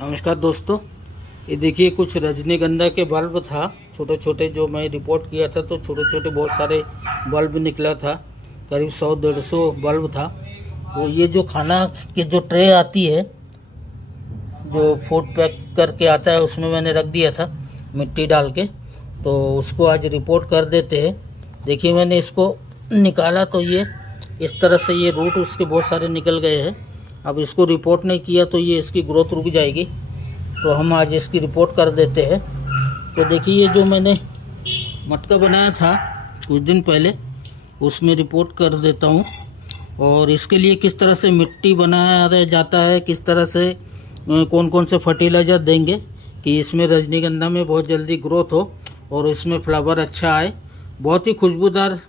नमस्कार दोस्तों, ये देखिए कुछ रजनीगंधा के बल्ब था छोटे छोटे, जो मैं रिपोर्ट किया था तो छोटे छोटे बहुत सारे बल्ब निकला था, करीब 100-150 बल्ब था। तो ये जो खाना की जो ट्रे आती है, जो फूड पैक करके आता है, उसमें मैंने रख दिया था मिट्टी डाल के, तो उसको आज रिपोर्ट कर देते हैं। देखिए मैंने इसको निकाला तो ये इस तरह से ये रूट उसके बहुत सारे निकल गए हैं। अब इसको रिपोर्ट नहीं किया तो ये इसकी ग्रोथ रुक जाएगी, तो हम आज इसकी रिपोर्ट कर देते हैं। तो देखिए ये जो मैंने मटका बनाया था कुछ दिन पहले, उसमें रिपोर्ट कर देता हूँ। और इसके लिए किस तरह से मिट्टी बनाया जाता है, किस तरह से कौन कौन से फर्टिलाइज़र देंगे कि इसमें रजनीगंधा में बहुत जल्दी ग्रोथ हो और इसमें फ्लावर अच्छा आए। बहुत ही खुशबूदार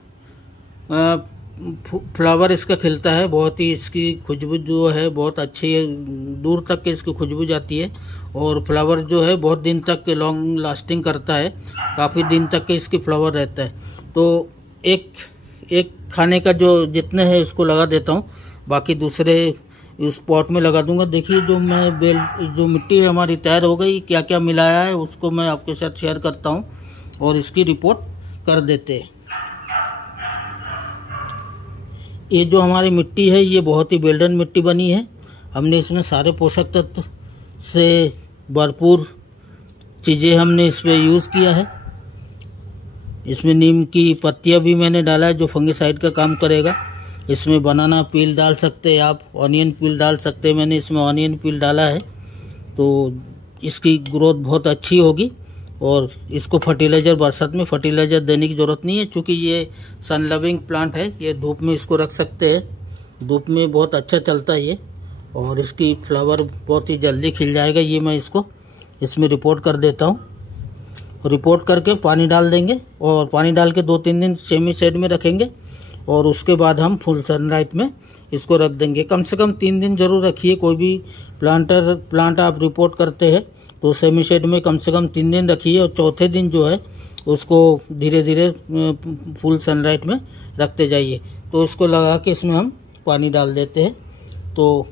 फ्लावर इसका खिलता है, बहुत ही इसकी खुशबू जो है बहुत अच्छी है, दूर तक के इसकी खुशबू जाती है। और फ्लावर जो है बहुत दिन तक लॉन्ग लास्टिंग करता है, काफ़ी दिन तक के इसकी फ्लावर रहता है। तो एक खाने का जो जितने हैं इसको लगा देता हूँ, बाकी दूसरे इस पॉट में लगा दूंगा। देखिए जो मिट्टी है हमारी तैयार हो गई, क्या क्या मिलाया है उसको मैं आपके साथ शेयर करता हूँ और इसकी रिपोर्ट कर देते हैं। ये जो हमारी मिट्टी है ये बहुत ही बेल्डन मिट्टी बनी है। हमने इसमें सारे पोषक तत्व से भरपूर चीज़ें हमने इस पर यूज़ किया है। इसमें नीम की पत्तियां भी मैंने डाला है जो फंगिसाइड का काम करेगा। इसमें बनाना पील डाल सकते हैं आप, ऑनियन पील डाल सकते हैं। मैंने इसमें ऑनियन पील डाला है तो इसकी ग्रोथ बहुत अच्छी होगी। और इसको फर्टिलाइज़र, बरसात में फर्टिलाइज़र देने की ज़रूरत नहीं है, क्योंकि ये सन लविंग प्लांट है। ये धूप में इसको रख सकते हैं, धूप में बहुत अच्छा चलता है ये, और इसकी फ्लावर बहुत ही जल्दी खिल जाएगा। ये मैं इसको इसमें रिपोर्ट कर देता हूँ। रिपोर्ट करके पानी डाल देंगे और पानी डाल के 2-3 दिन सेमी शेड में रखेंगे और उसके बाद हम फुल सनलाइट में इसको रख देंगे। कम से कम 3 दिन जरूर रखिए। कोई भी प्लांट आप रिपोर्ट करते हैं तो सेमी शेड में कम से कम 3 दिन रखिए और चौथे दिन जो है उसको धीरे धीरे फुल सनलाइट में रखते जाइए। तो इसको लगा के इसमें हम पानी डाल देते हैं। तो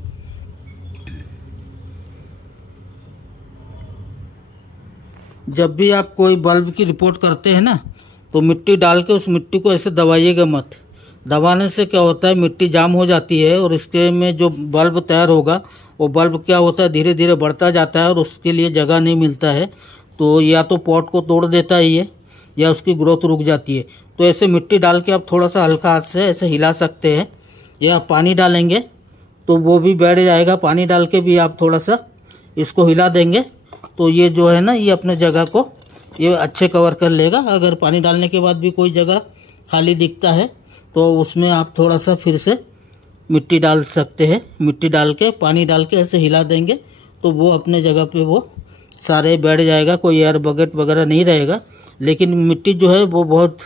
जब भी आप कोई बल्ब की रिपोर्ट करते हैं ना, तो मिट्टी डाल के उस मिट्टी को ऐसे दबाइएगा मत। दबाने से क्या होता है, मिट्टी जाम हो जाती है और इसके में जो बल्ब तैयार होगा वो बल्ब क्या होता है धीरे धीरे बढ़ता जाता है और उसके लिए जगह नहीं मिलता है। तो या तो पॉट को तोड़ देता है ये, या उसकी ग्रोथ रुक जाती है। तो ऐसे मिट्टी डाल के आप थोड़ा सा हल्का हाथ से ऐसे हिला सकते हैं, या पानी डालेंगे तो वो भी बैठ जाएगा। पानी डाल के भी आप थोड़ा सा इसको हिला देंगे तो ये जो है ना, ये अपने जगह को ये अच्छे कवर कर लेगा। अगर पानी डालने के बाद भी कोई जगह खाली दिखता है तो उसमें आप थोड़ा सा फिर से मिट्टी डाल सकते हैं। मिट्टी डाल के पानी डाल के ऐसे हिला देंगे तो वो अपने जगह पे वो सारे बैठ जाएगा, कोई एयर बकेट वगैरह नहीं रहेगा। लेकिन मिट्टी जो है वो बहुत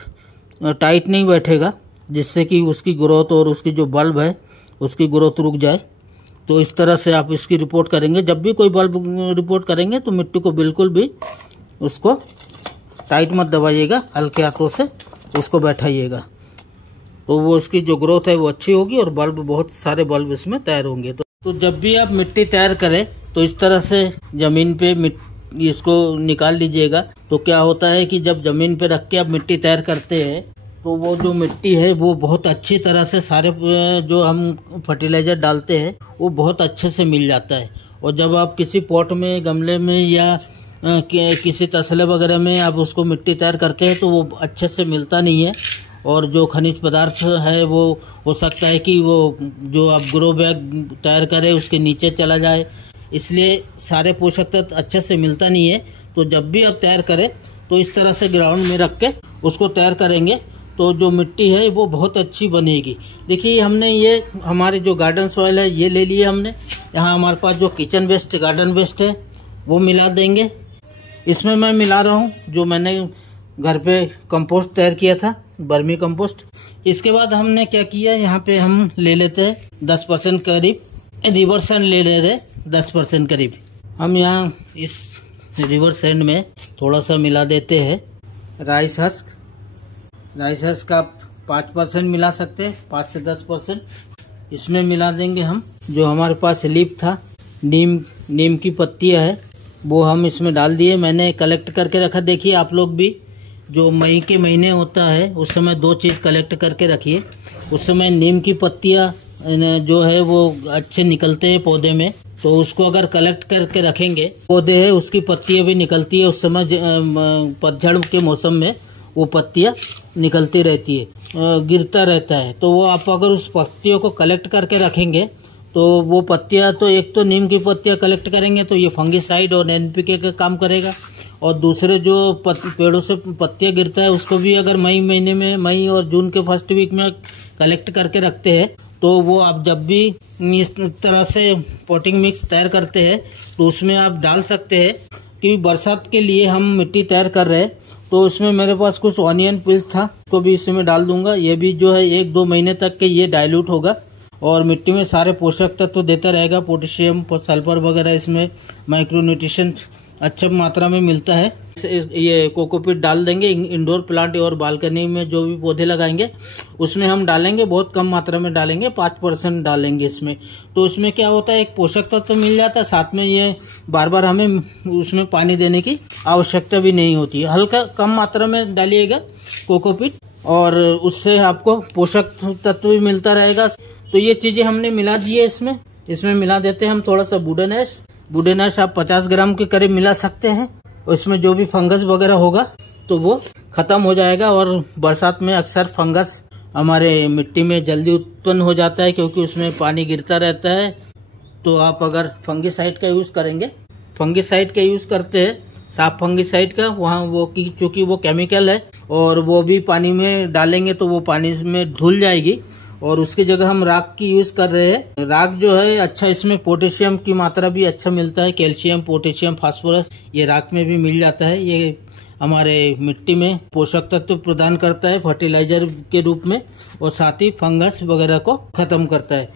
टाइट नहीं बैठेगा, जिससे कि उसकी ग्रोथ और उसकी जो बल्ब है उसकी ग्रोथ रुक जाए। तो इस तरह से आप इसकी रिपोर्ट करेंगे। जब भी कोई बल्ब रिपोर्ट करेंगे तो मिट्टी को बिल्कुल भी उसको टाइट मत दबाइएगा, हल्के हाथों से उसको बैठाइएगा, तो वो इसकी जो ग्रोथ है वो अच्छी होगी और बल्ब, बहुत सारे बल्ब इसमें तैयार होंगे। तो जब भी आप मिट्टी तैयार करें तो इस तरह से जमीन पे इसको निकाल लीजिएगा। तो क्या होता है कि जब जमीन पे रख के आप मिट्टी तैयार करते हैं तो वो जो मिट्टी है वो बहुत अच्छी तरह से सारे जो हम फर्टिलाइजर डालते हैं वो बहुत अच्छे से मिल जाता है। और जब आप किसी पॉट में, गमले में या किसी तसले वगैरह में आप उसको मिट्टी तैयार करते हैं तो वो अच्छे से मिलता नहीं है, और जो खनिज पदार्थ है वो हो सकता है कि वो जो आप ग्रो बैग तैयार करें उसके नीचे चला जाए, इसलिए सारे पोषक तत्व अच्छे से मिलता नहीं है। तो जब भी आप तैयार करें तो इस तरह से ग्राउंड में रख के उसको तैयार करेंगे तो जो मिट्टी है वो बहुत अच्छी बनेगी। देखिए हमने ये हमारे जो गार्डन सॉइल है ये ले लिए हमने। यहाँ हमारे पास जो किचन वेस्ट, गार्डन वेस्ट है वो मिला देंगे। इसमें मैं मिला रहा हूँ जो मैंने घर पे कंपोस्ट तैयार किया था, बर्मी कंपोस्ट। इसके बाद हमने क्या किया, यहाँ पे हम ले लेते हैं 10% करीब, रिवर सैंड ले ले रहे 10% करीब। हम यहाँ इस रिवर सैंड में थोड़ा सा मिला देते हैं राइस हस्क। राइस हस्क आप 5% मिला सकते हैं, 5 से 10%। इसमें मिला देंगे हम जो हमारे पास लीफ था, नीम की पत्तियां है वो हम इसमें डाल दिए। मैंने कलेक्ट करके रखा। देखिए आप लोग भी जो मई के महीने होता है उस समय 2 चीज़ कलेक्ट करके रखिए। उस समय नीम की पत्तियां जो है वो अच्छे निकलते हैं पौधे में, तो उसको अगर कलेक्ट करके रखेंगे, पौधे है उसकी पत्तियां भी निकलती है। उस समय पतझड़ के मौसम में वो पत्तियां निकलती रहती है, गिरता रहता है। तो वो आप अगर उस पत्तियों को कलेक्ट करके रखेंगे तो वो पत्तियां, तो एक तो नीम की पत्तियां कलेक्ट करेंगे तो ये फंगिसाइड और एनपीके का काम करेगा, और दूसरे जो पेड़ों से पत्तियां गिरता है उसको भी अगर मई महीने में, मई और जून के फर्स्ट वीक में कलेक्ट करके रखते हैं तो वो आप जब भी इस तरह से पॉटिंग मिक्स तैयार करते हैं तो उसमें आप डाल सकते हैं। क्योंकि बरसात के लिए हम मिट्टी तैयार कर रहे हैं तो उसमें मेरे पास कुछ ऑनियन पिल्स था, उसको भी इसमें डाल दूंगा। ये भी जो है 1-2 महीने तक के ये डाइल्यूट होगा और मिट्टी में सारे पोषक तत्व तो देता रहेगा। पोटेशियम, सल्फर वगैरह इसमें माइक्रोन्यूट्रिशन अच्छा मात्रा में मिलता है। ये कोकोपीट डाल देंगे। इंडोर प्लांट और बालकनी में जो भी पौधे लगाएंगे उसमें हम डालेंगे, बहुत कम मात्रा में डालेंगे, 5% डालेंगे इसमें। तो उसमें क्या होता है, एक पोषक तत्व तो मिल जाता है, साथ में ये बार बार हमें उसमें पानी देने की आवश्यकता भी नहीं होती है। हल्का कम मात्रा में डालिएगा कोकोपीट और उससे आपको पोषक तत्व भी मिलता रहेगा। तो ये चीजें हमने मिला दी है इसमें मिला देते हैं हम थोड़ा सा वुडन ऐश आप 50 ग्राम के करीब मिला सकते हैं। उसमें जो भी फंगस वगैरह होगा तो वो खत्म हो जाएगा। और बरसात में अक्सर फंगस हमारे मिट्टी में जल्दी उत्पन्न हो जाता है क्योंकि उसमें पानी गिरता रहता है। तो आप अगर फंगिसाइड का यूज करेंगे, फंगिसाइड का यूज करते हैं, साफ फंगिसाइड का, वहाँ वो की चूंकि वो केमिकल है और वो भी पानी में डालेंगे तो वो पानी में धुल जाएगी। और उसकी जगह हम राख की यूज कर रहे हैं। राख जो है अच्छा, इसमें पोटेशियम की मात्रा भी अच्छा मिलता है, कैल्शियम, पोटेशियम, फास्फोरस ये राख में भी मिल जाता है। ये हमारे मिट्टी में पोषक तत्व प्रदान करता है फर्टिलाइजर के रूप में और साथ ही फंगस वगैरह को खत्म करता है।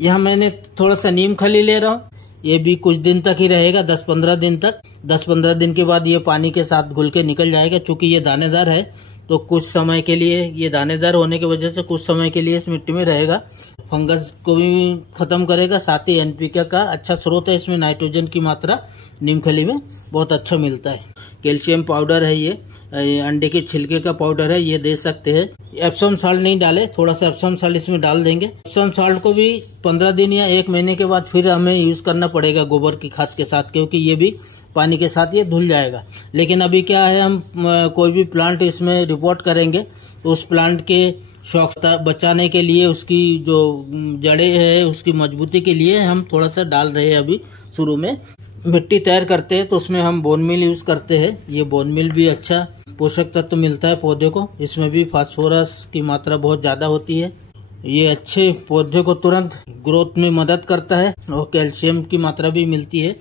यहाँ मैंने थोड़ा सा नीम खली ले रहा हूँ, ये भी कुछ दिन तक ही रहेगा, 10-15 दिन तक। 10-15 दिन के बाद ये पानी के साथ घुल के निकल जाएगा। चूंकि ये दानेदार है तो कुछ समय के लिए, ये दानेदार होने की वजह से कुछ समय के लिए इस मिट्टी में रहेगा, फंगस को भी खत्म करेगा। साथ ही एनपीके का अच्छा स्रोत है, इसमें नाइट्रोजन की मात्रा नीमखली में बहुत अच्छा मिलता है। कैल्शियम पाउडर है, ये अंडे के छिलके का पाउडर है, ये दे सकते हैं। एप्सम साल्ट नहीं डाले, थोड़ा सा एप्सम साल्ट इसमें डाल देंगे। एप्सम साल्ट को भी 15 दिन या 1 महीने के बाद फिर हमें यूज करना पड़ेगा गोबर की खाद के साथ, क्योंकि ये भी पानी के साथ ये धुल जाएगा। लेकिन अभी क्या है, हम कोई भी प्लांट इसमें रिपोर्ट करेंगे तो उस प्लांट के शौक बचाने के लिए, उसकी जो जड़ें है उसकी मजबूती के लिए हम थोड़ा सा डाल रहे हैं। अभी शुरू में मिट्टी तैयार करते हैं तो उसमें हम बोन मिल यूज करते हैं। ये बोन मिल भी अच्छा पोषक तत्व मिलता है पौधे को, इसमें भी फास्फोरस की मात्रा बहुत ज्यादा होती है। ये अच्छे पौधे को तुरंत ग्रोथ में मदद करता है और कैल्शियम की मात्रा भी मिलती है।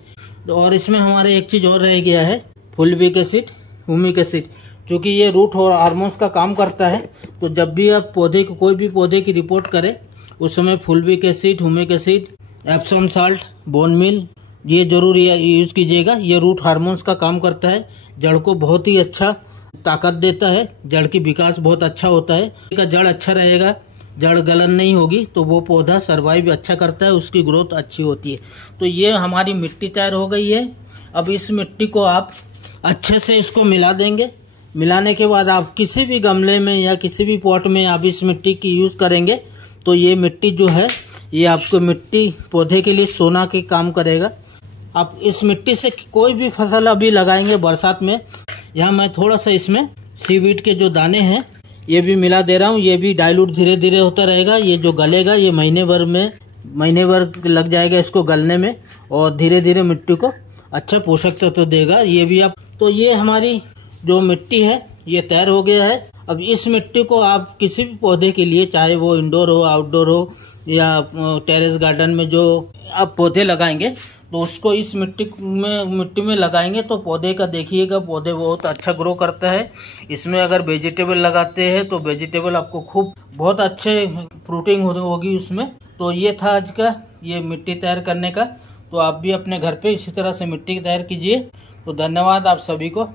और इसमें हमारे एक चीज और रह गया है, फुलविक एसिड, ह्यूमिक एसिड। क्योंकि ये रूट और हार्मोन्स का काम करता है, तो जब भी आप पौधे को, कोई भी पौधे की रिपोर्ट करें उस समय फुलविक acid, humic acid, Epsom salt, bone meal ये जरूर यूज कीजिएगा। ये रूट हार्मोन्स का काम करता है, जड़ को बहुत ही अच्छा ताकत देता है, जड़ की विकास बहुत अच्छा होता है। जड़ अच्छा रहेगा, जड़ गलन नहीं होगी तो वो पौधा सर्वाइव अच्छा करता है, उसकी ग्रोथ अच्छी होती है। तो ये हमारी मिट्टी तैयार हो गई है। अब इस मिट्टी को आप अच्छे से इसको मिला देंगे। मिलाने के बाद आप किसी भी गमले में या किसी भी पॉट में आप इस मिट्टी की यूज करेंगे तो ये मिट्टी जो है ये आपको मिट्टी पौधे के लिए सोना के काम करेगा। आप इस मिट्टी से कोई भी फसल अभी लगाएंगे बरसात में। यहाँ मैं थोड़ा सा इसमें सीवीड के जो दाने हैं ये भी मिला दे रहा हूँ। ये भी डाइल्यूट धीरे धीरे होता रहेगा। ये जो गलेगा ये महीने भर लग जाएगा इसको गलने में, और धीरे धीरे मिट्टी को अच्छा पोषक तत्व देगा। ये भी आप, तो ये हमारी जो मिट्टी है ये तैयार हो गया है। अब इस मिट्टी को आप किसी भी पौधे के लिए, चाहे वो इंडोर हो, आउटडोर हो या टेरेस गार्डन में जो आप पौधे लगाएंगे तो उसको इस मिट्टी में लगाएंगे तो पौधे का देखिएगा, पौधे बहुत अच्छा ग्रो करता है। इसमें अगर वेजिटेबल लगाते हैं तो वेजिटेबल आपको खूब बहुत अच्छे फ्रूटिंग होगी उसमें। तो ये था आज का ये मिट्टी तैयार करने का। तो आप भी अपने घर पे इसी तरह से मिट्टी तैयार कीजिए। तो धन्यवाद आप सभी को।